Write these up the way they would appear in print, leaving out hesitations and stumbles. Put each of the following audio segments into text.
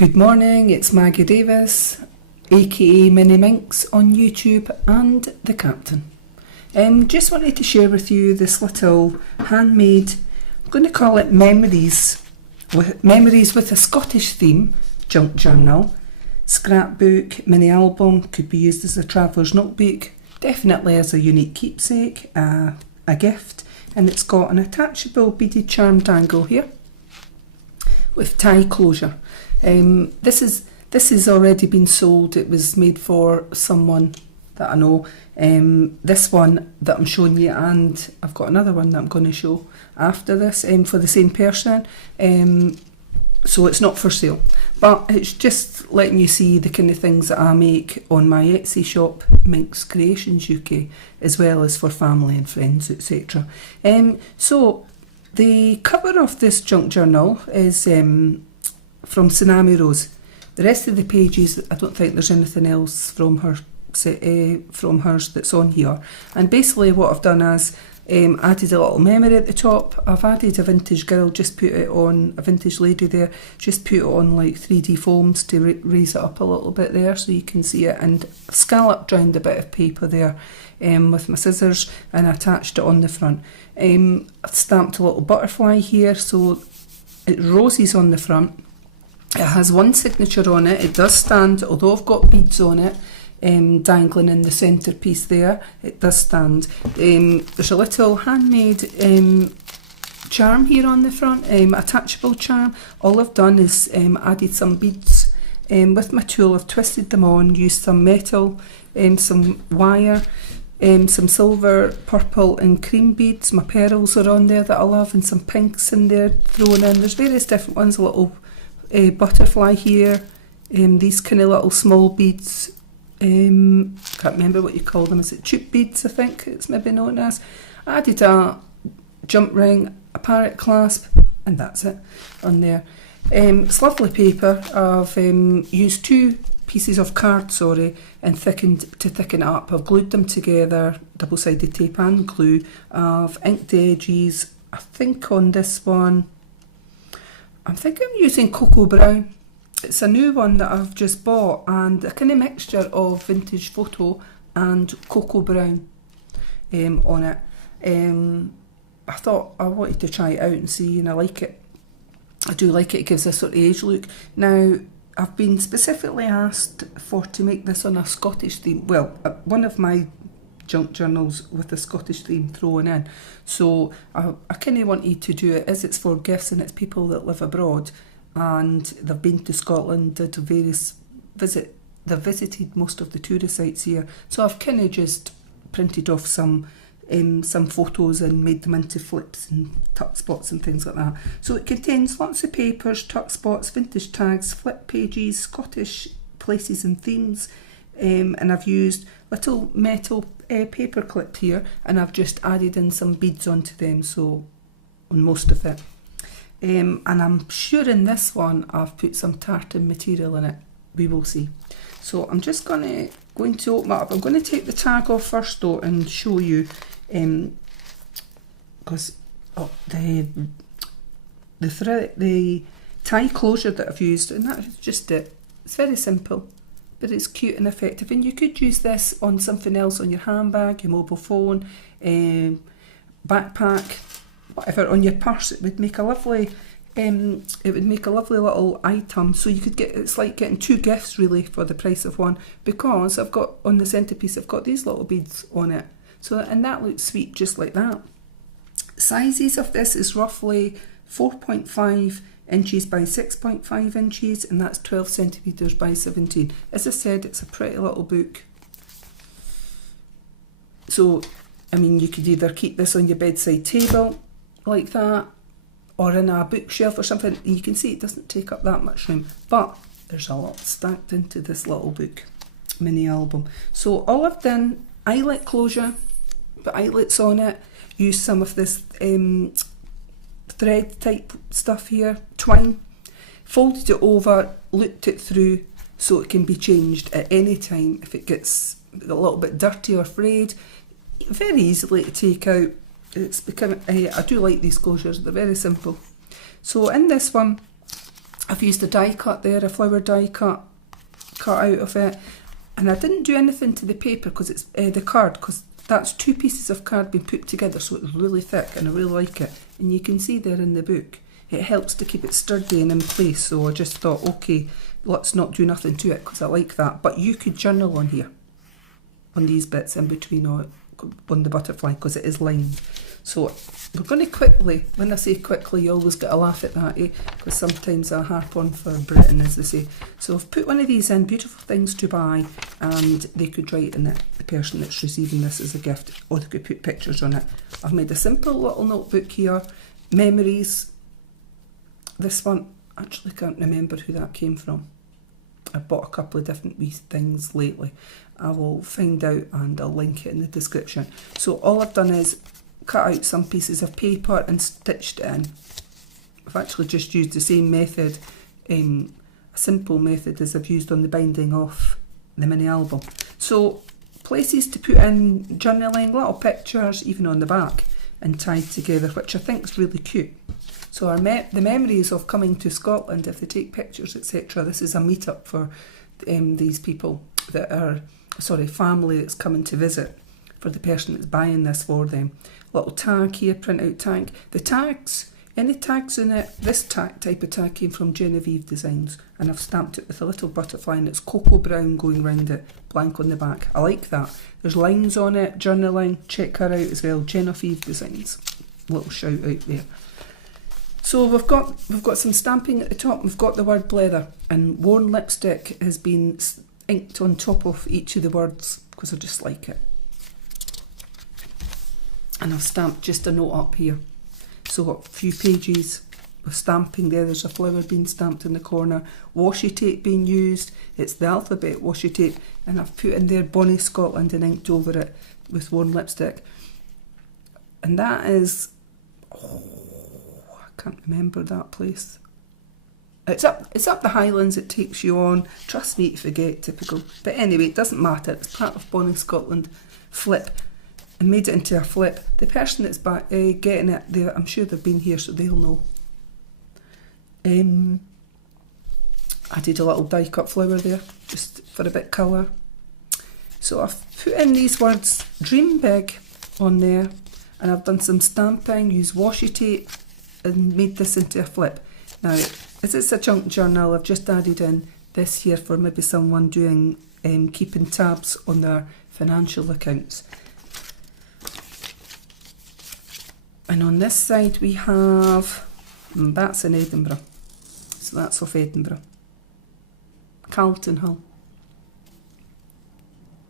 Good morning, it's Maggie Davis, aka Mini Minx on YouTube and the Captain. Just wanted to share with you this little handmade, I'm going to call it Memories with a Scottish theme, junk journal, scrapbook, mini album, could be used as a traveller's notebook, definitely as a unique keepsake, a gift, and it's got an attachable beaded charm dangle here with tie closure. This has already been sold. It was made for someone that I know. This one that I'm showing you, and I've got another one that I'm going to show after this for the same person. So it's not for sale, but it's just letting you see the kind of things that I make on my Etsy shop, MinxCreationsUK, as well as for family and friends, etc. So the cover of this junk journal is from Tsunami Rose. The rest of the pages, I don't think there's anything else from hers that's on here. And basically what I've done is added a little memory at the top. I've added a vintage girl, just put it on, a vintage lady there, just put it on like 3D foams to raise it up a little bit there so you can see it, and scalloped round a bit of paper there with my scissors and attached it on the front. I've stamped a little butterfly here, so it roses on the front. It has one signature on it. It does stand, although I've got beads on it, dangling in the centrepiece there. It does stand. There's a little handmade charm here on the front, attachable charm. All I've done is added some beads with my tool. I've twisted them on, used some metal, some wire, some silver, purple and cream beads. My pearls are on there that I love, and some pinks in there thrown in. There's various different ones, a little butterfly here, these kind of little small beads, can't remember what you call them, is it tube beads I think it's maybe known as. I added a jump ring, a parrot clasp, and that's it on there. It's lovely paper. I've used two pieces of card, and thickened to thicken it up. I've glued them together, double-sided tape and glue. I've inked the edges. I think on this one I'm using Cocoa Brown. It's a new one that I've just bought, and a kind of mixture of vintage photo and Cocoa Brown on it. I thought I wanted to try it out and see, and I like it. I do like it. It gives a sort of age look. Now, I've been specifically asked to make this on a Scottish theme. Well, one of my junk journals with a Scottish theme thrown in. So I kind of wanted to do it as it's for gifts, and it's people that live abroad and they've been to Scotland, did various they've visited most of the tourist sites here. So I've kind of just printed off some photos and made them into flips and tuck spots and things like that. So it contains lots of papers, tuck spots, vintage tags, flip pages, Scottish places and themes, and I've used little metal paper clip here, and I've just added in some beads onto them, so on most of it. And I'm sure in this one I've put some tartan material in it. We will see. So I'm just going to open it up. I'm going to take the tag off first though and show you, because the tie closure that I've used, and that's just it. It's very simple, but it's cute and effective, and you could use this on something else, on your handbag, your mobile phone, backpack, whatever, on your purse. It would make a lovely little item. So you could get, it's like getting two gifts really for the price of one, because I've got on the centrepiece, I've got these little beads on it. So, and that looks sweet just like that. Sizes of this is roughly 4.5 inches by 6.5 inches, and that's 12 centimetres by 17. As I said, it's a pretty little book. So, I mean, you could either keep this on your bedside table like that, or in a bookshelf or something. You can see it doesn't take up that much room, but there's a lot stacked into this little book, mini album. So all I've done, eyelet closure, put eyelets on it, use some of this thread type stuff here, twine, folded it over, looped it through so it can be changed at any time if it gets a little bit dirty or frayed. Very easily to take out. It's become, I do like these closures, they're very simple. So in this one I've used a die cut there, a flower die cut out of it, and I didn't do anything to the paper because it's the card, because that's 2 pieces of card being put together, so it's really thick and I really like it. And you can see there in the book, it helps to keep it sturdy and in place, so I just thought, okay, let's not do nothing to it because I like that. But you could journal on here, on these bits in between on the butterfly, because it is lined. So we're going to quickly, when I say quickly, you always get a laugh at that, because sometimes I harp on for Britain, as they say. So I've put one of these in, beautiful things to buy, and they could write in it, the person that's receiving this as a gift, or they could put pictures on it. I've made a simple little notebook here, Memories. This one, I actually can't remember who that came from. I've bought a couple of different wee things lately. I will find out and I'll link it in the description. So all I've done is cut out some pieces of paper and stitched it in. I've actually just used the same method, a simple method as I've used on the binding of the mini album. So places to put in journaling, little pictures even on the back and tied together, which I think is really cute. So the memories of coming to Scotland, if they take pictures, etc. This is a meetup for these people that are, family that's coming to visit for the person that's buying this for them. Little tag here, print out tag. The tags, any tags in it, this type of tag came from Genevieve Designs, and I've stamped it with a little butterfly, and it's cocoa brown going round it, blank on the back. I like that. There's lines on it, journaling, check her out as well, Genevieve Designs. Little shout out there. So we've got some stamping at the top. We've got the word blether, and worn lipstick has been inked on top of each of the words because I just like it. And I've stamped just a note up here. So a few pages of stamping there. There's a flower being stamped in the corner. Washi tape being used. It's the alphabet washi tape, and I've put in there Bonnie Scotland and inked over it with worn lipstick. And that is, can't remember that place. It's up the Highlands. It takes you on. Trust me to forget, typical. But anyway, it doesn't matter. It's part of Bonnie Scotland flip, and made it into a flip. The person that's getting it, I'm sure they've been here, so they'll know. I did a little die cut flower there, just for a bit of colour. So I've put in these words, dream big, on there, and I've done some stamping, used washi tape, and made this into a flip. Now, as it's a junk journal, I've just added in this here for maybe someone doing keeping tabs on their financial accounts. And on this side we have, that's in Edinburgh, so that's off Edinburgh, Carlton Hill.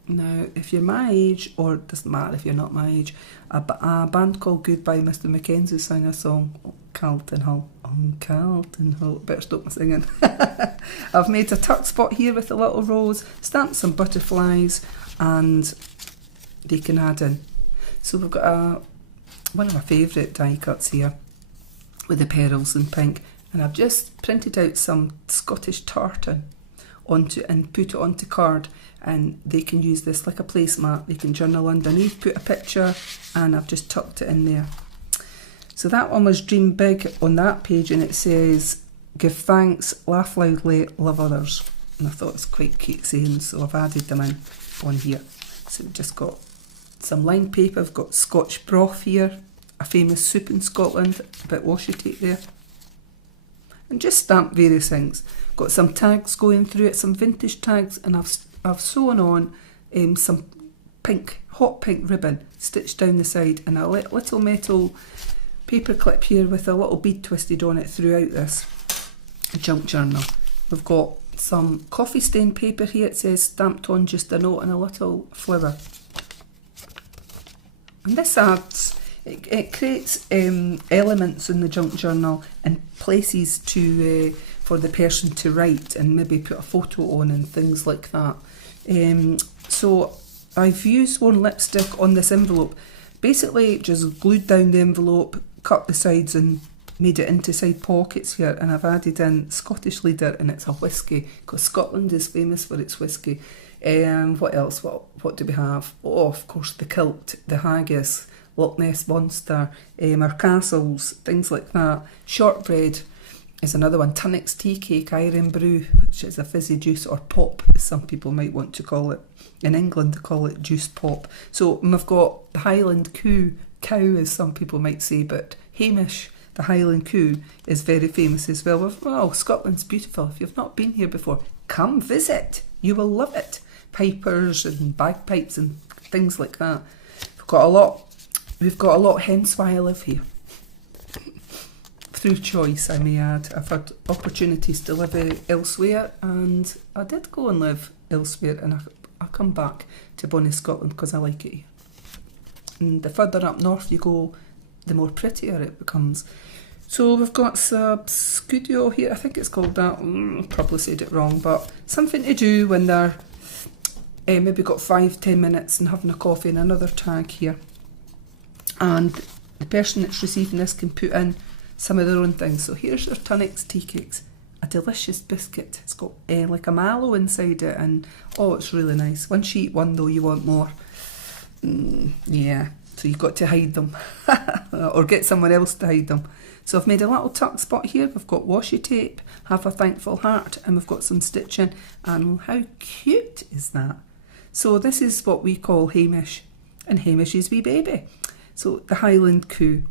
Now, if you're my age, or it doesn't matter if you're not my age, a band called Goodbye Mr Mackenzie sang a song, Carlton Hill, on Carlton Hill. Better stop my singing. I've made a tuck spot here with a little rose, stamped some butterflies, and they can add in. So we've got one of my favourite die cuts here with the pearls in pink, and I've just printed out some Scottish tartan and put it onto card, and they can use this like a placemat. They can journal underneath, put a picture, and I've just tucked it in there. So that one was dream big on that page, and it says give thanks, laugh loudly, love others, and I thought it's quite cute saying, so I've added them in on here. So we've just got some lined paper. I've got Scotch broth here, a famous soup in Scotland, a bit washi tape there, and just stamped various things. Got some tags going through it, some vintage tags, and I've sewn on some hot pink ribbon stitched down the side, and a little metal paper clip here with a little bead twisted on it throughout this junk journal. We've got some coffee stained paper here. It says stamped on just a note and a little flower. And this adds, it creates elements in the junk journal and places to for the person to write and maybe put a photo on and things like that. So I've used worn lipstick on this envelope. Basically just glued down the envelope, cut the sides and made it into side pockets here, and I've added in Scottish leader, and it's a whisky because Scotland is famous for its whisky. What else? What do we have? Oh, of course, the kilt, the haggis, Loch Ness Monster, our castles, things like that. Shortbread, is another one, Tunnock's Tea Cake Iron Brew, which is a fizzy juice, or pop as some people might want to call it. In England they call it juice pop. So we've got the Highland cow as some people might say, but Hamish, the Highland coo, is very famous as well. Oh, Scotland's beautiful. If you've not been here before, come visit. You will love it. Pipers and bagpipes and things like that. We've got a lot, hence why I live here. Through choice, I may add. I've had opportunities to live elsewhere, and I did go and live elsewhere, and I come back to bonnie Scotland because I like it here. And the further up north you go, the more prettier it becomes. So we've got some studio here, I think it's called that, probably said it wrong, but something to do when they're maybe got 5-10 minutes and having a coffee, and another tag here. And the person that's receiving this can put in some of their own things. So here's their Tunnock's Tea Cakes, a delicious biscuit. It's got like a mallow inside it, and oh, it's really nice. Once you eat one though, you want more. Yeah, so you've got to hide them or get someone else to hide them. So I've made a little tuck spot here. We've got washi tape, have a thankful heart, and we've got some stitching, and how cute is that? So this is what we call Hamish and Hamish's wee baby. So the Highland coo.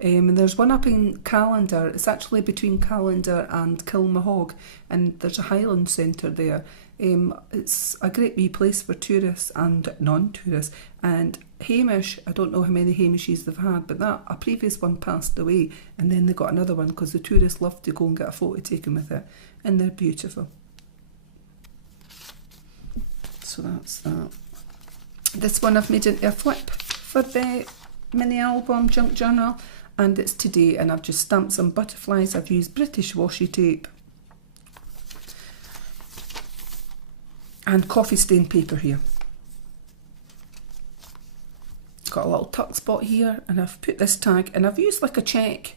And there's one up in Callander. It's actually between Callander and Kilmahog, and there's a Highland Centre there. It's a great wee place for tourists and non-tourists. And Hamish, I don't know how many Hamishes they've had, but a previous one passed away, and then they got another one because the tourists love to go and get a photo taken with it, and they're beautiful. So that's that. This one I've made into a flip for the mini album junk journal, and it's today, and I've just stamped some butterflies. I've used British washi tape and coffee stain paper here. Got a little tuck spot here, and I've put this tag, and I've used like a check.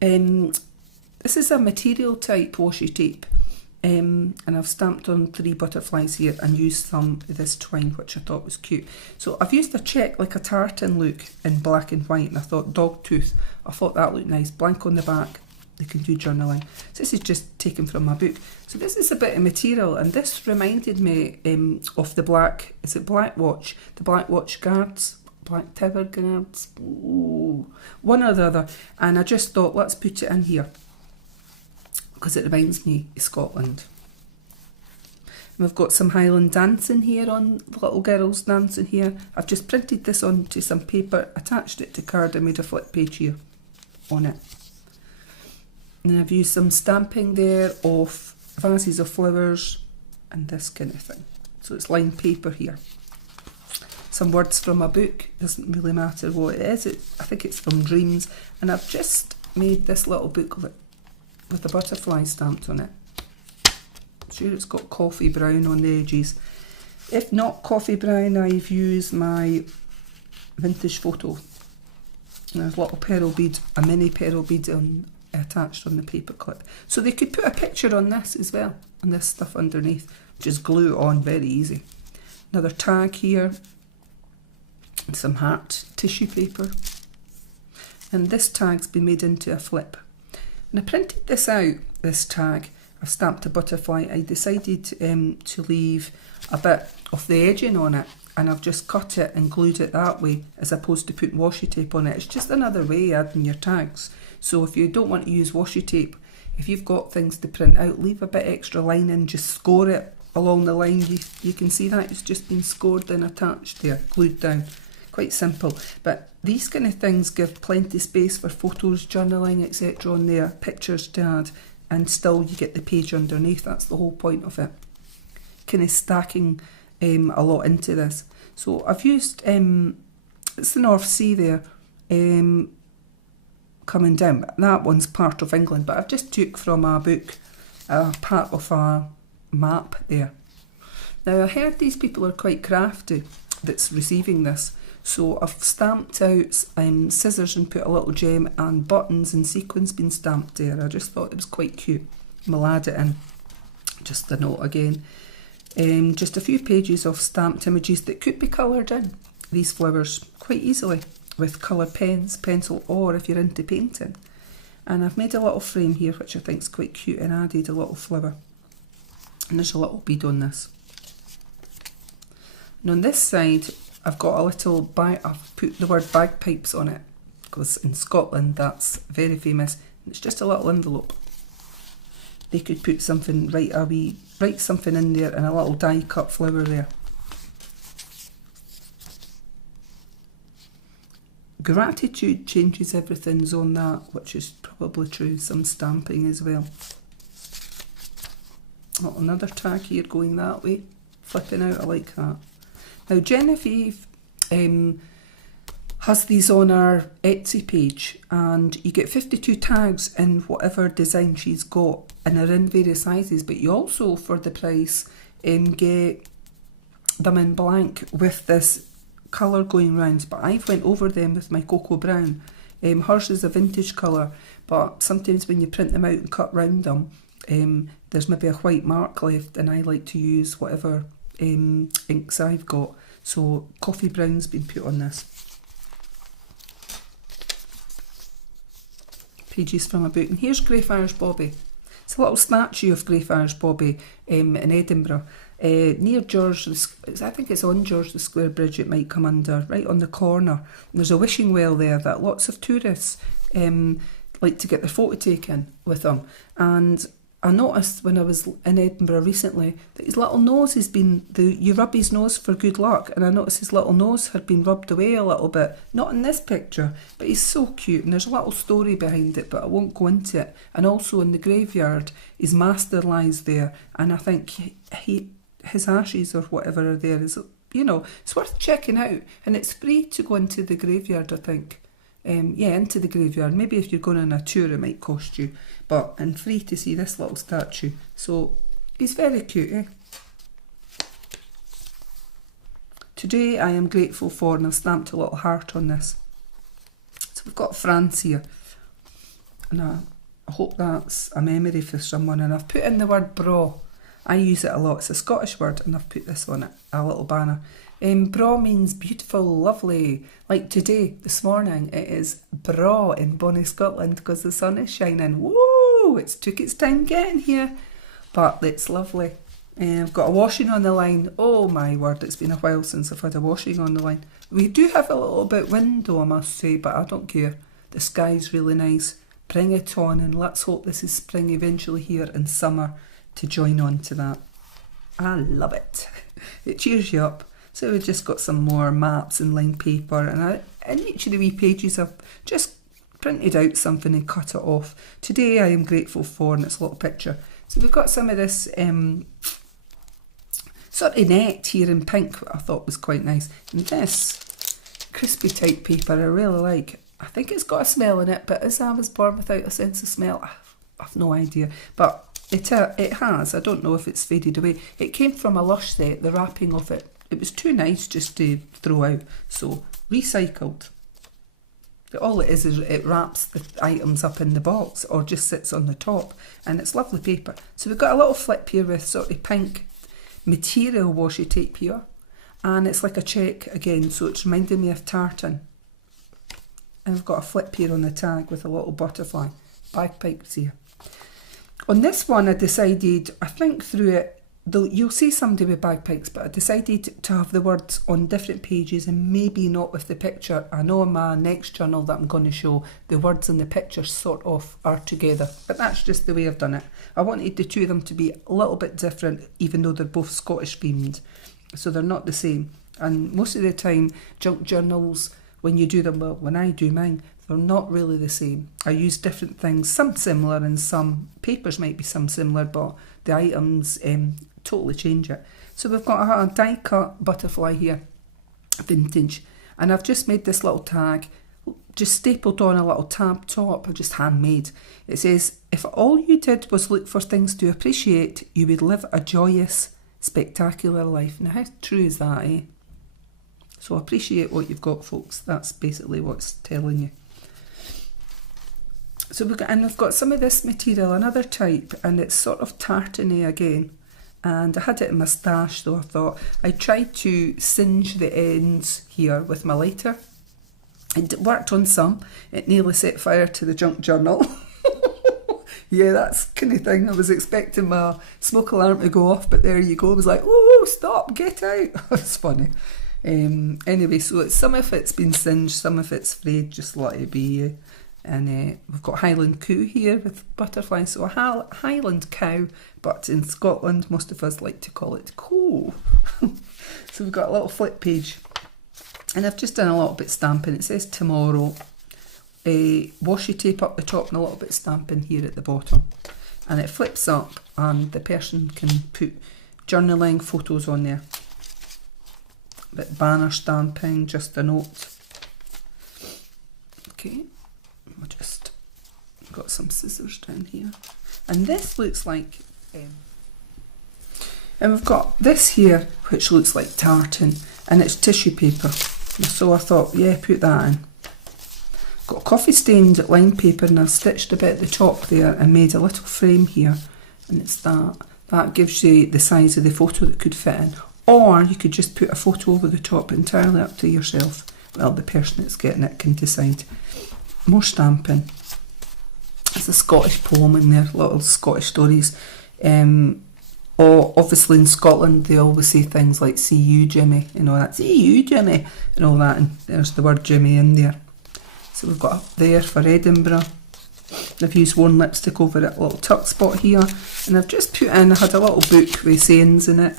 This is a material type washi tape, and I've stamped on 3 butterflies here and used some of this twine, which I thought was cute. So I've used a check like a tartan look in black and white, and I thought dog tooth, I thought that looked nice, blank on the back. They can do journaling. So this is just taken from my book. So this is a bit of material, and this reminded me of the black, is it Black Watch? The Black Watch guards, Black Tower guards, ooh, one or the other. And I just thought, let's put it in here, because it reminds me of Scotland. And we've got some Highland dancing here, on little girls dancing here. I've just printed this onto some paper, attached it to card, and made a flip page here on it. And then I've used some stamping there of vases of flowers and this kind of thing. So it's lined paper here. Some words from a book, doesn't really matter what it is. I think it's from Dreams. And I've just made this little booklet with a butterfly stamped on it. I'm sure it's got coffee brown on the edges. If not coffee brown, I've used my vintage photo. And there's a little pearl bead, a mini pearl bead attached on the paper clip. So they could put a picture on this as well, on this stuff underneath. Just glue it on, very easy. Another tag here, and some heart tissue paper. And this tag's been made into a flip. And I printed this out, this tag. I've stamped a butterfly. I decided to leave a bit of the edging on it, and I've just cut it and glued it that way, as opposed to putting washi tape on it. It's just another way of adding your tags. So if you don't want to use washi tape, if you've got things to print out, leave a bit extra lining, just score it along the line. You can see that it's just been scored and attached there, glued down. Quite simple. But these kind of things give plenty space for photos, journaling, etc. on there, pictures to add, and still you get the page underneath. That's the whole point of it. Kind of stacking a lot into this. So I've used, it's the North Sea there, coming down. That one's part of England, but I've just took from a book, part of a map there. Now I heard these people are quite crafty that's receiving this, so I've stamped out scissors and put a little gem, and buttons and sequins been stamped there. I just thought it was quite cute. We'll add it in. Just a note again. Just a few pages of stamped images that could be coloured in, these flowers, quite easily with colour pens, pencil, or if you're into painting. And I've made a little frame here, which I think is quite cute, and added a little flower. And there's a little bead on this. And on this side, I've got a little bag, I've put the word bagpipes on it, because in Scotland that's very famous. And it's just a little envelope. They could put something, write something in there, and a little die cut flower there. Gratitude changes everything's on that, which is probably true. Some stamping as well. Oh, another tag here going that way, flipping out. I like that. Now Genevieve has these on her Etsy page, and you get 52 tags in whatever design she's got, and they're in various sizes. But you also, for the price, get them in blank with this colour going round, but I've went over them with my cocoa brown. Hers is a vintage colour, but sometimes when you print them out and cut round them, there's maybe a white mark left, and I like to use whatever inks I've got. So coffee brown's been put on this. Pages from a book. And here's Greyfriars Bobby. It's a little statue of Greyfriars Bobby in Edinburgh. Near George, I think it's on George the Square Bridge, it might come under, right on the corner. And there's a wishing well there that lots of tourists like to get their photo taken with them. And I noticed when I was in Edinburgh recently that his little nose has been, you rub his nose for good luck, and I noticed his little nose had been rubbed away a little bit. Not in this picture, but he's so cute, and there's a little story behind it, but I won't go into it. And also in the graveyard, his master lies there, and I think his ashes or whatever are there is, you know, it's worth checking out, and it's free to go into the graveyard, I think. Yeah, into the graveyard. Maybe if you're going on a tour it might cost you, and free to see this little statue. So he's very cute, eh? Today I am grateful for, and I've stamped a little heart on this. So we've got France here, and I hope that's a memory for someone. And I've put in the word bra. I use it a lot. It's a Scottish word, and I've put this on it, a little banner. Bra means beautiful, lovely. Like today, this morning, it is bra in bonnie Scotland because the sun is shining. Woo! It's took its time getting here, but it's lovely. I've got a washing on the line. Oh my word, it's been a while since I've had a washing on the line. We do have a little bit wind though, I must say, but I don't care. The sky's really nice. Bring it on, and let's hope this is spring eventually here and summer to join on to that. I love it. It cheers you up. So we've just got some more maps and lined paper, and in each of the wee pages I've just printed out something and cut it off. Today I am grateful for, and it's a little picture. So we've got some of this sort of net here in pink that I thought was quite nice. And this crispy type paper I really like. I think it's got a smell in it, but as I was born without a sense of smell, I've no idea. But it has, I don't know if it's faded away. It came from a Lush set, the wrapping of it. It was too nice just to throw out, so recycled. All it is it wraps the items up in the box or just sits on the top, and it's lovely paper. So we've got a little flip here with sort of pink material washi tape here, and it's like a check again, so it's reminding me of tartan. And I've got a flip here on the tag with a little butterfly. Bagpipes here. On this one I decided, I think through it, though you'll see somebody with bagpipes, but I decided to have the words on different pages and maybe not with the picture. I know in my next journal that I'm going to show, the words and the picture sort of are together, but that's just the way I've done it. I wanted the two of them to be a little bit different, even though they're both Scottish themed, so they're not the same. And most of the time, junk journals, when you do them, well, when I do mine, they're not really the same. I use different things, some similar, and some papers might be some similar, but the items totally change it. So we've got a die cut butterfly here, vintage, and I've just made this little tag, just stapled on a little tab top, just handmade. It says, if all you did was look for things to appreciate, you would live a joyous, spectacular life. Now how true is that, eh? So appreciate what you've got, folks. That's basically what it's telling you. So I've got some of this material, another type, and it's sort of tartany again. And I had it in my stash, so I thought I tried to singe the ends here with my lighter. It worked on some. It nearly set fire to the junk journal. Yeah, that's kind of thing. I was expecting my smoke alarm to go off, but there you go. I was like, oh, stop, get out. It's funny. Anyway, so some of it's been singed, some of it's frayed, just let it be. And we've got Highland Coo here with butterflies. So a Highland cow, but in Scotland, most of us like to call it coo. So we've got a little flip page. And I've just done a little bit stamping. It says tomorrow. Washi tape up the top and a little bit stamping here at the bottom. And it flips up and the person can put journaling photos on there. A bit banner stamping, just a note. Okay. I just got some scissors down here, and this looks like and we've got this here which looks like tartan, and it's tissue paper, so I thought, yeah, put that in. Got coffee stained line paper, and I've stitched a bit at the top there and made a little frame here, and it's that gives you the size of the photo that could fit in, or you could just put a photo over the top, entirely up to yourself. Well, the person that's getting it can decide. More stamping. There's a Scottish poem in there, little Scottish stories. Obviously in Scotland they always say things like "see you, Jimmy," and all that. "See you, Jimmy," and all that, and there's the word Jimmy in there. So we've got up there for Edinburgh. I've used worn lipstick over that little tuck spot here, and I've just put in, I had a little book with sayings in it,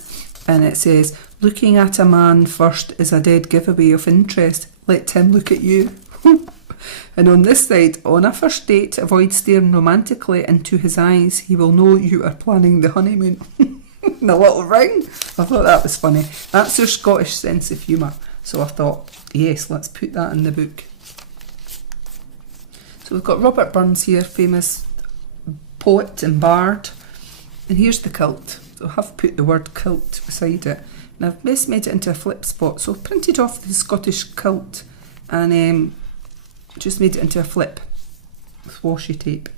and it says, "Looking at a man first is a dead giveaway of interest. Let him look at you." And on this side, "On a first date, avoid staring romantically into his eyes. He will know you are planning the honeymoon." And a little ring. I thought that was funny. That's their Scottish sense of humour. So I thought, yes, let's put that in the book. So we've got Robert Burns here, famous poet and bard. And here's the quilt. So I have put the word quilt beside it. And I've just made it into a flip spot. So I've printed off the Scottish quilt and just made it into a flip with washi tape.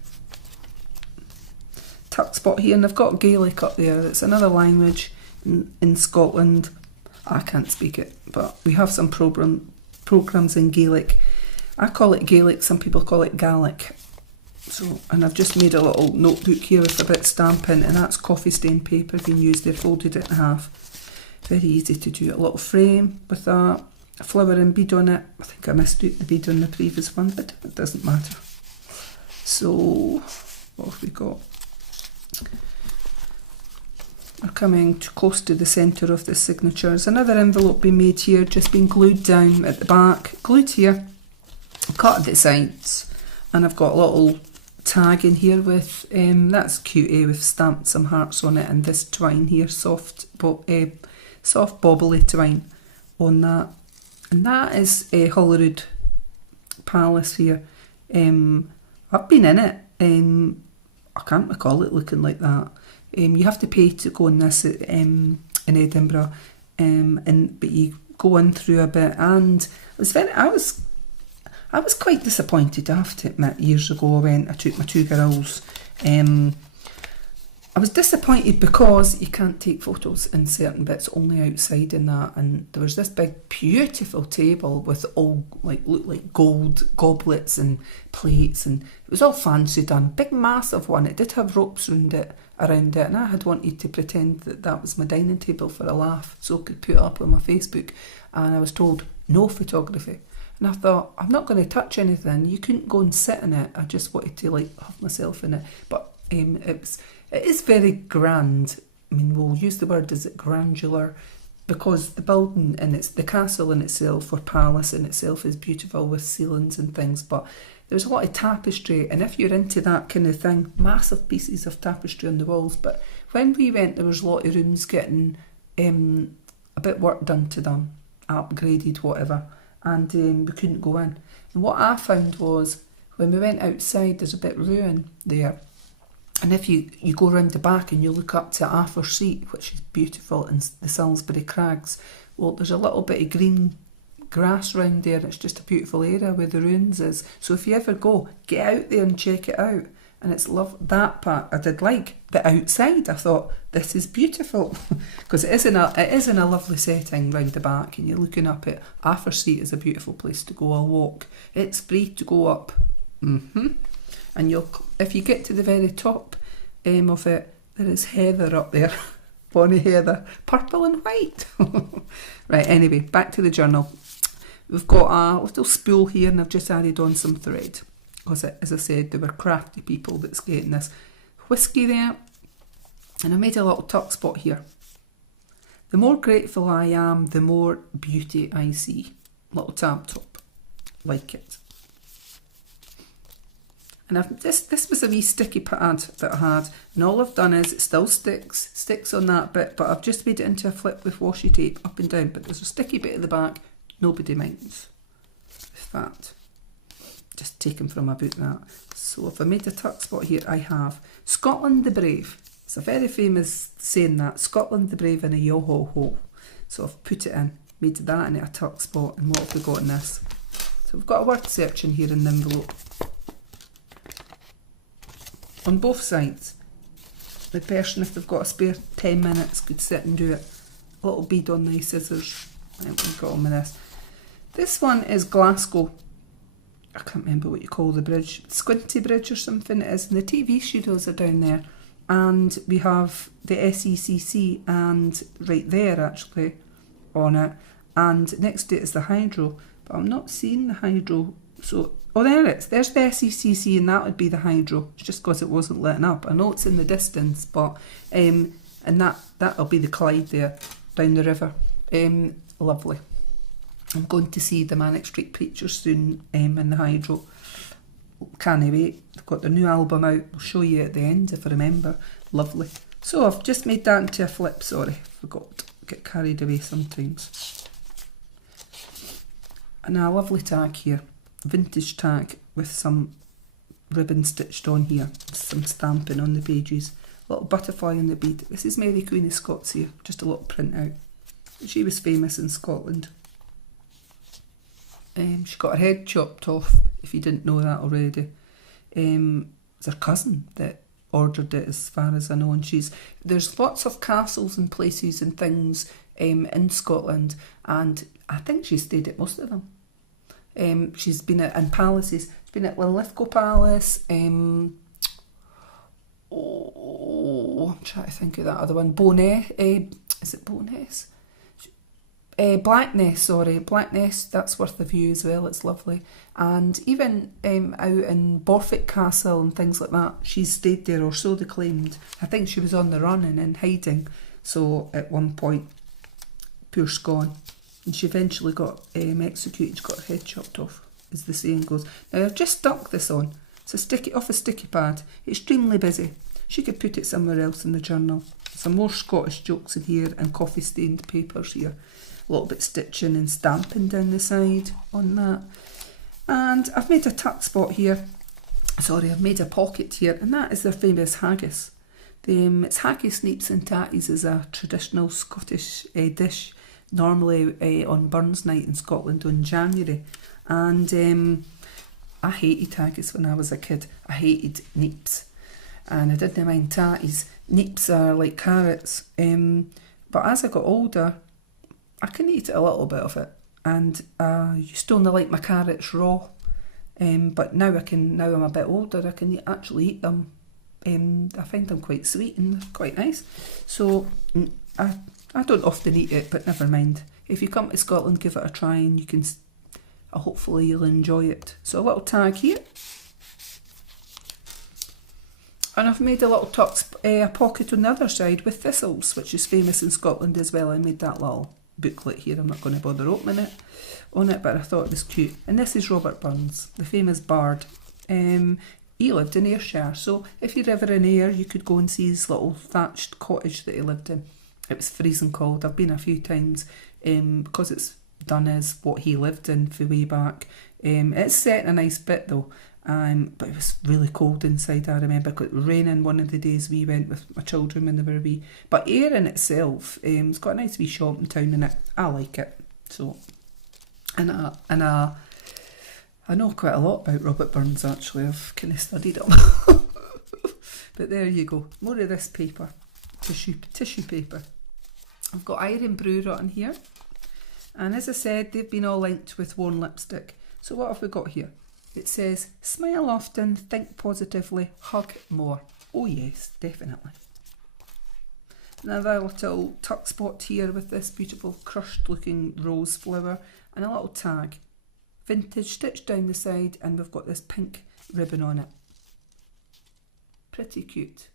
Tuck spot here, and I've got Gaelic up there. It's another language in Scotland. I can't speak it, but we have some programs in Gaelic. I call it Gaelic, some people call it Gaelic. So, and I've just made a little notebook here with a bit of stamping, and that's coffee stained paper being used there, folded it in half. Very easy to do. A little frame with a flower and bead on it. I think I missed out the bead on the previous one, but it doesn't matter. So, what have we got? We're coming close to the centre of the signature. There's another envelope being made here, just been glued down at the back, glued here, cut at the sides, and I've got a little tag in here with, that's cute, with stamped some hearts on it, and this twine here, soft bobbly twine on that. And that is Holyrood Palace here. I've been in it. I can't recall it looking like that. You have to pay to go in this in Edinburgh, but you go in through a bit. And I was quite disappointed, I have to admit. Years ago, I took my two girls. I was disappointed because you can't take photos in certain bits, only outside in that. And there was this big, beautiful table with all looked like gold goblets and plates, and it was all fancy done. Big, massive one. It did have ropes around it, and I had wanted to pretend that was my dining table for a laugh, so I could put it up on my Facebook. And I was told no photography. And I thought, I'm not going to touch anything. You couldn't go and sit in it. I just wanted to have myself in it, but it is very grand. I mean, we'll use the word, is it granular? Because the building and the castle in itself, or palace in itself, is beautiful with ceilings and things, but there's a lot of tapestry, and if you're into that kind of thing, massive pieces of tapestry on the walls. But when we went, there was a lot of rooms getting a bit work done to them, upgraded, whatever, and we couldn't go in. And what I found was, when we went outside, there's a bit of ruin there. And if you go around the back and you look up to Arthur Seat, which is beautiful, and the Salisbury Crags, well, there's a little bit of green grass round there. It's just a beautiful area where the ruins is. So if you ever go, get out there and check it out. And it's that part I did like. But outside, I thought, this is beautiful. Because it is in a lovely setting round the back, and you're looking up at Arthur Seat is a beautiful place to go a walk. It's free to go up. And if you get to the very top of it, there is heather up there. Bonnie heather, purple and white. Right, anyway, back to the journal. We've got a little spool here, and I've just added on some thread. Because, as I said, there were crafty people that's getting this whiskey there. And I made a little tuck spot here. The more grateful I am, the more beauty I see. Little tab top. Like it. And this was a wee sticky pad that I had, and all I've done is it still sticks on that bit, but I've just made it into a flip with washi tape up and down, but there's a sticky bit at the back, nobody minds with that. Just taken from about that. So if I made a tuck spot here, I have Scotland the Brave. It's a very famous saying that, Scotland the Brave in a yo-ho-ho. So I've put it in, made that into a tuck spot, and what have we got in this? So we've got a word search in here in the envelope. On both sides, the person, if they've got a spare 10 minutes, could sit and do it. A little bead on the scissors. I think we've got on with this. This one is Glasgow. I can't remember what you call the bridge. Squinty Bridge or something it is. And the TV studios are down there. And we have the SECC and right there actually on it. And next to it is the hydro. But I'm not seeing the hydro. So, oh, there it is. There's the SECC, and that would be the hydro. It's just because it wasn't letting up. I know it's in the distance, but and that'll be the Clyde there down the river. Lovely. I'm going to see the Manic Street Preachers soon in the hydro. Can't wait. They've got their new album out. I'll show you at the end if I remember. Lovely. So I've just made that into a flip. Sorry, forgot to get carried away sometimes. And a lovely tag here. Vintage tag with some ribbon stitched on here, some stamping on the pages, a little butterfly in the bead. This is Mary Queen of Scots here, just a little print out. She was famous in Scotland. She got her head chopped off, if you didn't know that already. It's her cousin that ordered it, as far as I know, and there's lots of castles and places and things in Scotland, and I think she stayed at most of them. She's been in palaces. She's been at Linlithgow Palace. I'm trying to think of that other one. Bo'ness. Is it Bo'ness? Blackness, sorry. Blackness, that's worth a view as well. It's lovely. And even out in Borthwick Castle and things like that, she's stayed there, or so they claimed. I think she was on the run and in hiding. So at one point, poor Scone. And she eventually got executed. She got her head chopped off, as the saying goes. Now I've just stuck this on. It's a sticky pad. Extremely busy. She could put it somewhere else in the journal. Some more Scottish jokes in here and coffee stained papers here. A little bit stitching and stamping down the side on that. And I've made a tuck spot here. Sorry, I've made a pocket here, and that is their famous haggis. It's haggis, neeps and tatties is a traditional Scottish dish. Normally on Burns Night in Scotland in January, and I hated haggis when I was a kid. I hated neeps, and I didn't mind tatties. Neeps are like carrots, but as I got older, I can eat a little bit of it, and I used to only like my carrots raw, but now now I'm a bit older, I can actually eat them. I find them quite sweet and quite nice, so I don't often eat it, but never mind. If you come to Scotland, give it a try, and you can. Hopefully, you'll enjoy it. So a little tag here, and I've made a little a pocket on the other side with thistles, which is famous in Scotland as well. I made that little booklet here. I'm not going to bother opening it but I thought it was cute. And this is Robert Burns, the famous bard. He lived in Ayrshire, so if you're ever in Ayr, you could go and see his little thatched cottage that he lived in. It was freezing cold. I've been a few times because it's done as what he lived in for way back. It's set in a nice bit though, but it was really cold inside. I remember it got raining one of the days we went with my children when they were wee. But Ayr in itself, it's got a nice wee shopping town in it. I like it. So, and I know quite a lot about Robert Burns actually. I've kind of studied him. But there you go. More of this paper, tissue paper. I've got Iron Brew on here, and as I said, they've been all linked with worn lipstick. So what have we got here? It says, smile often, think positively, hug more. Oh yes, definitely. Another little tuck spot here with this beautiful crushed looking rose flower and a little tag. Vintage stitched down the side, and we've got this pink ribbon on it. Pretty cute.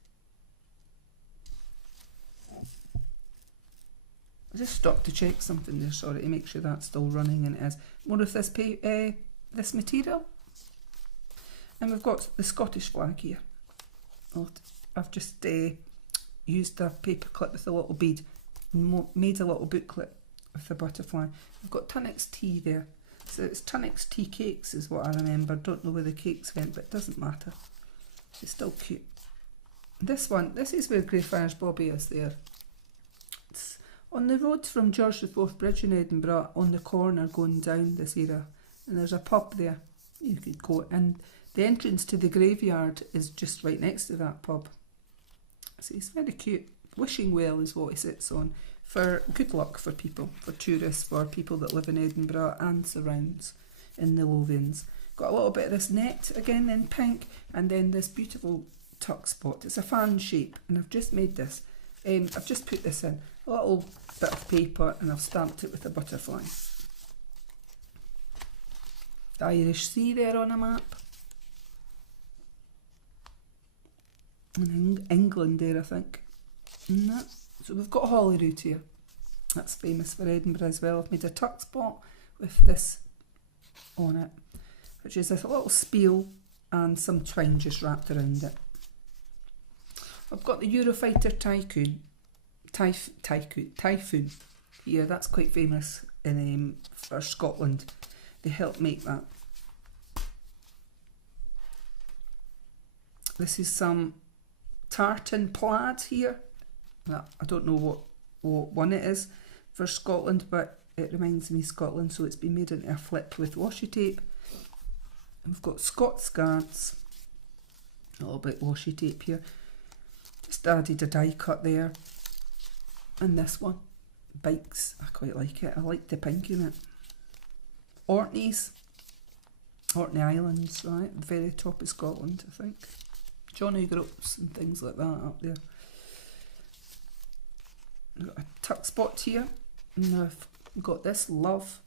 I just stopped to check something there, sorry, to make sure that's still running, and it is. More of this this material. And we've got the Scottish flag here. I've just used a paper clip with a little bead, made a little booklet with the butterfly. We've got Tunnocks tea there. So it's Tunnocks tea cakes is what I remember. Don't know where the cakes went, but it doesn't matter. It's still cute. This one, this is where Greyfriars Bobby is there. It's on the road from George IV Bridge in Edinburgh, on the corner going down this area. And there's a pub there. You could go, and the entrance to the graveyard is just right next to that pub. So it's very cute. Wishing well is what he sits on, for good luck for people, for tourists, for people that live in Edinburgh and surrounds in the Lothians. Got a little bit of this net again in pink, and then this beautiful tuck spot. It's a fan shape, and I've just made this. I've just put this in a little bit of paper, and I've stamped it with a butterfly. The Irish Sea there on a map. And England there, I think. So we've got Holyrood here. That's famous for Edinburgh as well. I've made a tuck spot with this on it, which is a little spiel and some twine just wrapped around it. I've got the Eurofighter Typhoon here. That's quite famous in for Scotland. They helped make that. This is some tartan plaid here. I don't know what one it is for Scotland, but it reminds me of Scotland, so it's been made into a flip with washi tape. And we've got Scots guards, a little bit washi tape here. Just added a die cut there. And this one, bikes, I quite like it. I like the pink in it. Orkneys, Orkney Islands, right, the very top of Scotland, I think. Johnny Gropes and things like that up there. I've got a tuck spot here, and I've got this love,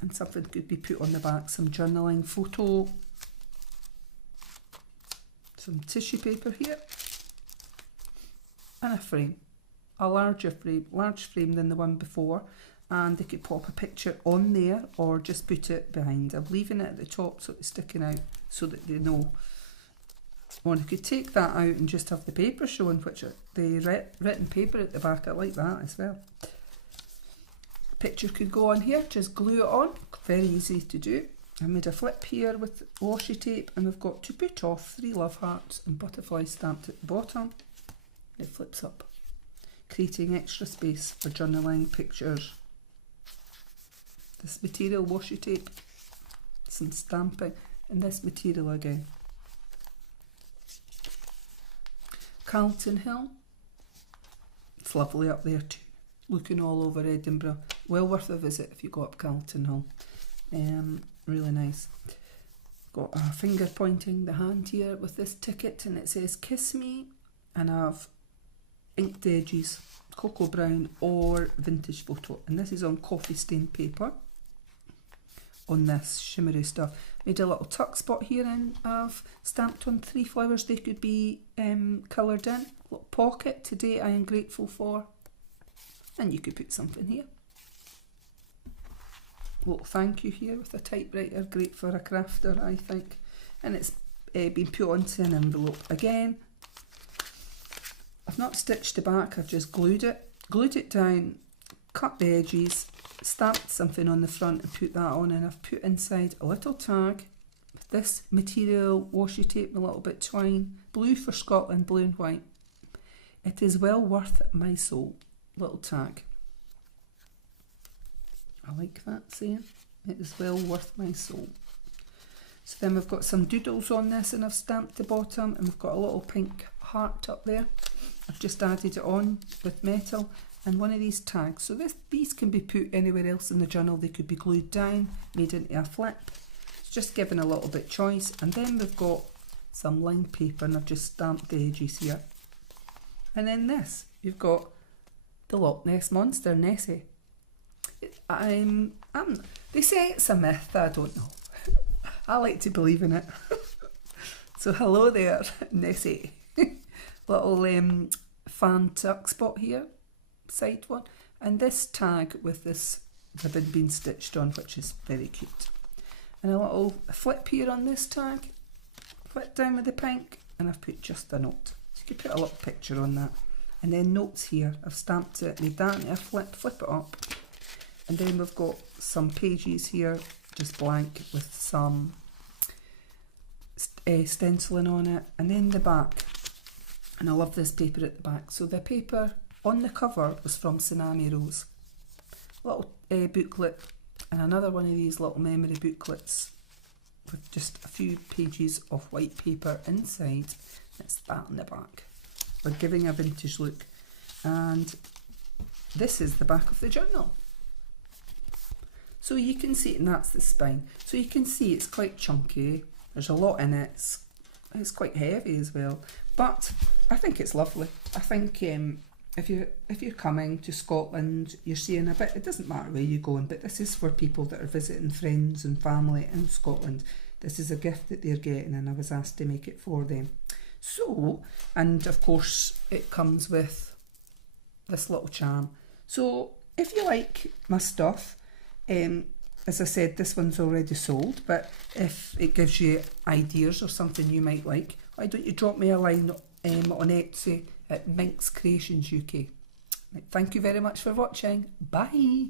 and something could be put on the back, some journaling photo, some tissue paper here, and a frame, a large frame than the one before, and they could pop a picture on there or just put it behind. I'm leaving it at the top so it's sticking out so that they know. Or you could take that out and just have the paper showing, which the written paper at the back. I like that as well. The picture could go on here, just glue it on, very easy to do. I made a flip here with washi tape, and we've got to put off 3 love hearts and butterflies stamped at the bottom. It flips up, creating extra space for journaling, pictures. This material, washi tape, some stamping, and this material again. Carlton Hill, it's lovely up there too, looking all over Edinburgh. Well worth a visit if you go up Carlton Hill. Really nice. Got a finger pointing the hand here with this ticket, and it says kiss me, and I've inked the edges, cocoa brown or vintage photo, and this is on coffee stained paper on this shimmery stuff. Made a little tuck spot here, and I've stamped on 3 flowers. They could be coloured in. Little pocket, today I am grateful for, and you could put something here. Little thank you here with a typewriter, great for a crafter I think, and it's been put onto an envelope again. I've not stitched the back, I've just glued it down, cut the edges, stamped something on the front and put that on, and I've put inside a little tag with this material, washi tape and a little bit twine, blue for Scotland, blue and white. It is well worth my soul, little tag. I like that saying, it is well worth my soul. So then we've got some doodles on this, and I've stamped the bottom, and we've got a little pink heart up there. I've just added it on with metal, and one of these tags. So these can be put anywhere else in the journal. They could be glued down, made into a flip. just giving a little bit choice. And then we've got some lined paper, and I've just stamped the edges here. And then this, you've got the Loch Ness Monster, Nessie. They say it's a myth, I don't know. I like to believe in it. So hello there, Nessie. Little fan tuck spot here, side one. And this tag with this ribbon being stitched on, which is very cute. And a little flip here on this tag. Flip down with the pink, and I've put just a note. So you could put a little picture on that. And then notes here, I've stamped it, made that into a flip it up. And then we've got some pages here, just blank with some stenciling on it. And then the back, and I love this paper at the back. So the paper on the cover was from Tsunami Rose. Little booklet, and another one of these little memory booklets with just a few pages of white paper inside. It's that on the back. We're giving a vintage look. And this is the back of the journal. So you can see, and that's the spine. So you can see it's quite chunky. There's a lot in it. It's quite heavy as well. But I think it's lovely. I think if you're coming to Scotland, you're seeing a bit, it doesn't matter where you're going, but this is for people that are visiting friends and family in Scotland. This is a gift that they're getting, and I was asked to make it for them. So, and of course it comes with this little charm. So if you like my stuff, as I said, this one's already sold, but if it gives you ideas or something you might like, why don't you drop me a line on Etsy at MinxCreationsUK. Thank you very much for watching. Bye.